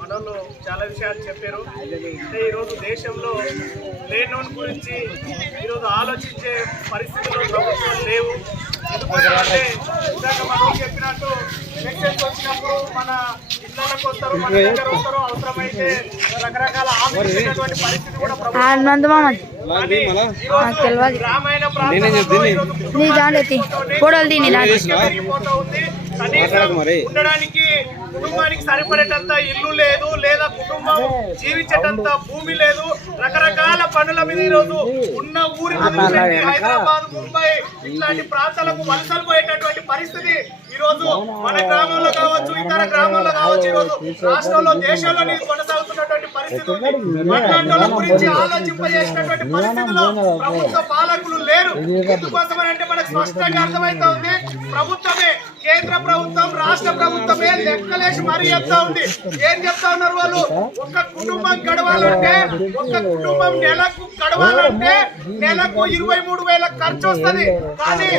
మనలో చాలా విషయాలు చెప్పారు. అంటే ఈరోజు దేశంలో లేనోన్ గురించి ఈరోజు ఆలోచించే పరిస్థితుల్లో ప్రభుత్వం లేవు. ఎందుకంటే ఇందాక మనం చెప్పినట్టు ఎలక్షన్స్ వచ్చినప్పుడు మన ఇళ్లకు వస్తారు, మన దగ్గర వస్తారు, అవసరమైతే రకరకాల ఆలోచించేటువంటి పరిస్థితి కూడా గ్రామీణ ఉండడానికి కుటుంబానికి సరిపడేటంత ఇల్లు లేదు, లేదా కుటుంబం జీవించేటంత భూమి లేదు. రకరకాల పనుల మీద ఈరోజు ఉన్న ఊరి హైదరాబాద్, ముంబై ఇట్లాంటి ప్రాంతాలకు వలసలు పోయేటటువంటి పరిస్థితి ఈరోజు మన గ్రామంలో కావచ్చు, ఇతర గ్రామాల్లో కావచ్చు, ఈరోజు రాష్ట్రంలో దేశంలో కొనసాగుతున్నటువంటి పరిస్థితి ఉంది. అట్లాంటి గురించి ఆలోచింపజేసినటువంటి పరిస్థితిలో ప్రభుత్వ పాలకులు లేరు. ఎందుకోసమని అంటే మనకు స్పష్టంగా అర్థమైతా ఉంది, ప్రభుత్వమే, కేంద్ర ప్రభుత్వం, రాష్ట్ర ప్రభుత్వమే లెక్కలేసి మరీ చెప్తా ఉంది. ఏం చెప్తా ఉన్నారు వాళ్ళు? ఒక కుటుంబం గడవాలంటే, ఒక కుటుంబం నెలకు గడవాలంటే నెలకు 23,000 ఖర్చు వస్తుంది. కానీ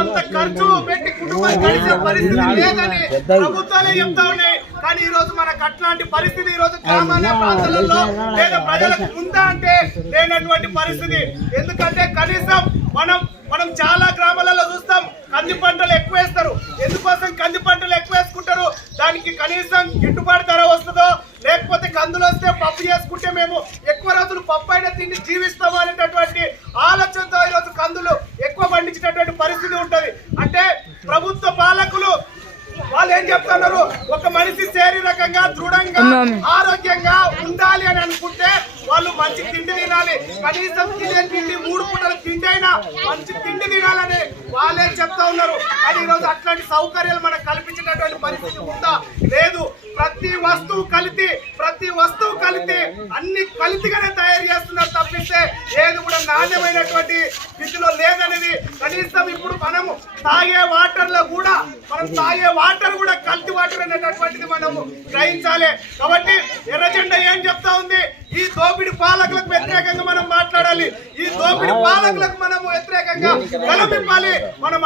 అంత ఖర్చు పెట్టి కుటుంబం గడిచే పరిస్థితి లేదని ప్రభుత్వాలే చెప్తా ఉన్నాయి. కానీ ఈ రోజు మనకు అట్లాంటి పరిస్థితి ఈ రోజు గ్రామాల ప్రాంతాలలో లేదా ప్రజలకు ఉందా అంటే లేనటువంటి పరిస్థితి. ఎందుకంటే కనీసం మనం చాలా గ్రామాలలో చూస్తాం, కంది పంటలు ఎక్కువ వేస్తారు. ఎందుకోసం కంది పంటలు ఎక్కువ వేసుకుంటారు? దానికి కనీసం గిట్టుబాటు ధర వస్తుందో, లేకపోతే కందులు వస్తే పప్పు చేసుకుంటే మేము ఎక్కువ రోజులు పప్పు అయినా తిండి జీవిస్తాము అనేటటువంటి ఆలోచనతో ఈరోజు కందులు ఎక్కువ పండించేటటువంటి పరిస్థితి ఉంటుంది. అంటే ప్రభుత్వ పాలకులు వాళ్ళు ఏం చెప్తున్నారు? ఒక మనిషి శారీరకంగా దృఢంగా ఆరోగ్యంగా ఉండాలి అని అనుకుంటే వాళ్ళు మంచి తిండి తినాలి. కనీసం తినే తిండి 3 పూటల తిండి అయినా మంచి తిండి తినాలని వాళ్ళే చెప్తా ఉన్నారు. కానీ ఈరోజు అట్లాంటి సౌకర్యాలు మనకు కల్పించేటటువంటి పరిస్థితి ఉందా? లేదు. ప్రతి వస్తువు కలిపి అన్ని కలిపిగానే తయారు చేస్తున్నారు తప్పిస్తే ఏది కూడా నాణ్యమైనటువంటి స్థితిలో లేదనేది. కనీసం ఇప్పుడు మనము తాగే వాటర్ కూడా కల్తీ వాటర్ అనేటటువంటిది మనము గ్రహించాలి. కాబట్టి ఎర్రజెండా ఏం చెప్తా ఉంది? ఈ దోపిడి పాలకులకు వ్యతిరేకంగా మనం మాట్లాడాలి. ఈ దోపిడి పాలకులకు మనము వ్యతిరేకంగా గలమింపాలి. మనం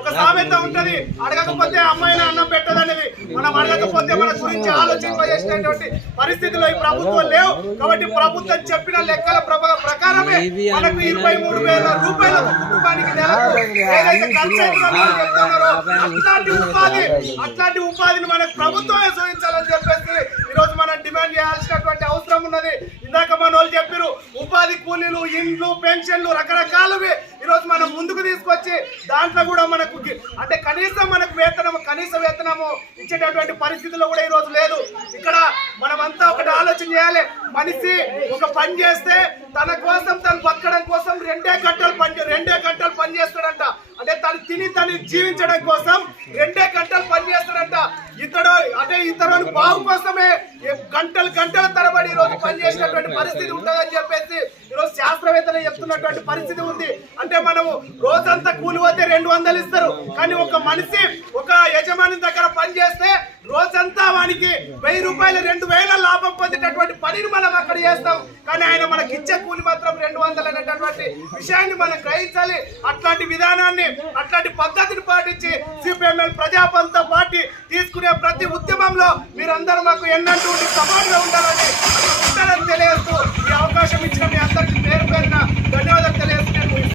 ఒక సామెత ఉంటది, అడగకపోతే అమ్మాయిని అన్నం పెట్టదనేది. మనం అడగకపోతే మన గురించి ఆలోచింపజేసినటువంటి పరిస్థితిలో ఈ ప్రభుత్వం లేవు. కాబట్టి ప్రభుత్వం చెప్పిన లెక్కల ప్రకారమే మనకు 23,000 రూపాయల కుటుంబానికి నెలకు ఏదైతే ఖర్చు చెప్తున్నారో అట్లాంటి ఉపాధిని మనకు ప్రభుత్వమే చూపించాలని చెప్పేసి ఈరోజు మనం డిమాండ్ చేయాల్సినటువంటి అవసరం ఉన్నది. ఇందాక మన వాళ్ళు చెప్పారు, ఉపాధి కూలీలు, ఇండ్లు, పెన్షన్లు రకరకాలవి ఈరోజు మనం ముందుకు తీసుకొచ్చి దాంట్లో కూడా మనకు అంటే కనీస వేతనము ఇచ్చేటటువంటి పరిస్థితుల్లో కూడా ఈరోజు లేదు. ఇక్కడ మనమంతా ఒకటి ఆలోచన చేయాలి. మనిషి ఒక పని చేస్తే తన కోసం, తను బతకడం కోసం 2 గంటలు పని చేస్తాడంట. అంటే తను జీవించడం కోసం 2 గంటలు పని చేస్తాడంట. ఇతరుని బాగు కోసమే గంటల తరబడి ఈరోజు పనిచేసినటువంటి పరిస్థితి ఉంటుందని చెప్పేసి ఈరోజు శాస్త్రవేత్తలు చెప్తున్నటువంటి పరిస్థితి ఉంది. అంటే మనము రోజంతా కూలి పోతే 200 ఇస్తారు. కానీ ఒక మనిషి ఒక యజమాని దగ్గర పని చేస్తే రోజంతా వానికి 1000 రూపాయలు 2,000 లాభం పొందేటటువంటి పనిని మనం అక్కడ చేస్తాం. కానీ ఆయన మనకి ఇచ్చే కూలి మాత్రం 200 అనేటటువంటి విషయాన్ని మనం గ్రహించాలి. అట్లాంటి విధానాన్ని, అట్లాంటి పద్ధతిని పాటించి సిపిఎంఎల్ ప్రజాపంత పార్టీ తీసుకునే ప్రతి ఉద్యమంలో మీరందరూ మాకు ఎన్నట్టు సపోర్ట్గా ఉండాలని తెలియజేస్తూ ఈ అవకాశం ఇచ్చిన మీ అందరికీ